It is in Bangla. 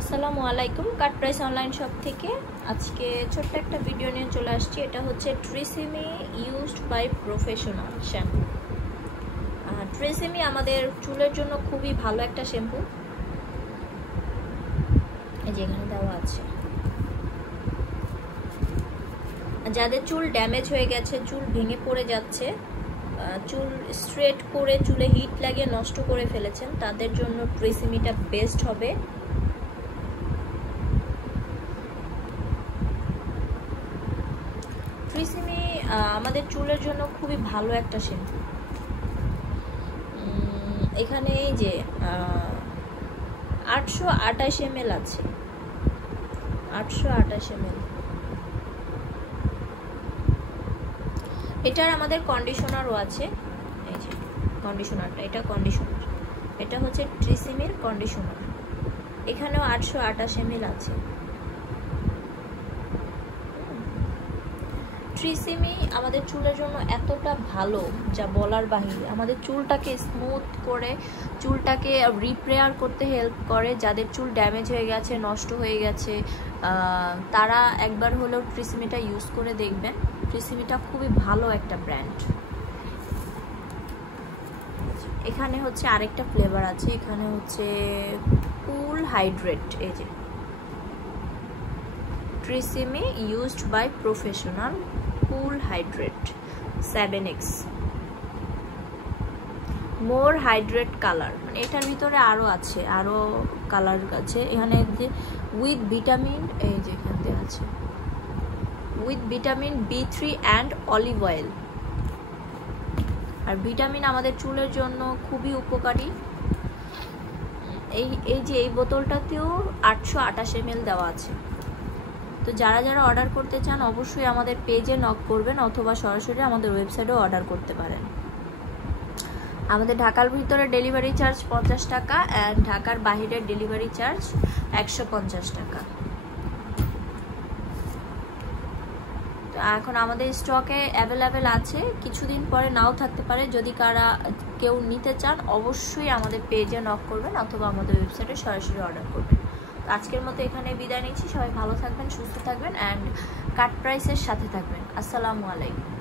আসসালামু আলাইকুম, কাট প্রাইস অনলাইন শপ থেকে আজকে ছোট্ট একটা ভিডিও নিয়ে চলে আসছি। এটা হচ্ছে ট্রেসেমি ইউজড বাই প্রফেশনাল শ্যাম্পু। ট্রেসেমি আমাদের চুলের জন্য খুবই ভালো একটা শ্যাম্পু। এই যে এখানে দেওয়া আছে, যাদের চুল ড্যামেজ হয়ে গেছে, চুল ভেঙে পড়ে যাচ্ছে, চুল স্ট্রেট করে চুলে হিট লাগিয়ে নষ্ট করে ফেলেছেন, তাদের জন্য ট্রেসেমিটা বেস্ট হবে। ট্রেসেমি আমাদের চুলের জন্য খুবই ভালো একটা শ্যাম্পু। এখানে এই যে 828 ml আছে, 828 ml। এটার আমাদের কন্ডিশনারও আছে। এই যে কন্ডিশনারটা, এটা কন্ডিশনার, এটা হচ্ছে ট্রেসেমির কন্ডিশনার। এখানেও 828 ml আছে। ট্রেসেমি আমাদের চুলের জন্য এতটা ভালো যা বলার বাহিরে। আমাদের চুলটাকে স্মুথ করে, চুলটাকে রিপেয়ার করতে হেল্প করে। যাদের চুল ড্যামেজ হয়ে গেছে, নষ্ট হয়ে গেছে, তারা একবার হলেও ট্রেসেমিটা ইউজ করে দেখবেন। ট্রেসেমিটা খুবই ভালো একটা ব্র্যান্ড। এখানে হচ্ছে আরেকটা ফ্লেভার আছে, এখানে হচ্ছে কুল হাইড্রেট। এই যে TRESemmé used by professional cool hydrate 7x more hydrate colour. মানে এটার ভিতরে আরো আছে, আরো কালার আছে। এখানে যে উইথ ভিটামিন, এই যে এখানে আছে with vitamin B3 and olive oil. আর ভিটামিন আমাদের চুলের জন্য খুবই উপকারী। এই যে এই বোতলটাতেও 828 ml দেওয়া আছে। তো যারা যারা অর্ডার করতে চান অবশ্যই আমাদের পেজে নক করবেন, অথবা সরাসরি আমাদের ওয়েবসাইটেও অর্ডার করতে পারেন। আমাদের ঢাকার ভিতরে ডেলিভারি চার্জ 50 টাকা অ্যান্ড ঢাকার বাহিরের ডেলিভারি চার্জ 150 টাকা। তো এখন আমাদের স্টকে অ্যাভেলেবেল আছে, কিছুদিন পরে নাও থাকতে পারে। যদি কেউ নিতে চান অবশ্যই আমাদের পেজে নক করবেন, অথবা আমাদের ওয়েবসাইটে সরাসরি অর্ডার করবেন। আজকের মতো এখানে বিদায় নিচ্ছি। সবাই ভালো থাকবেন, সুস্থ থাকবেন অ্যান্ড কাট প্রাইসের সাথে থাকবেন। আসসালামু আলাইকুম।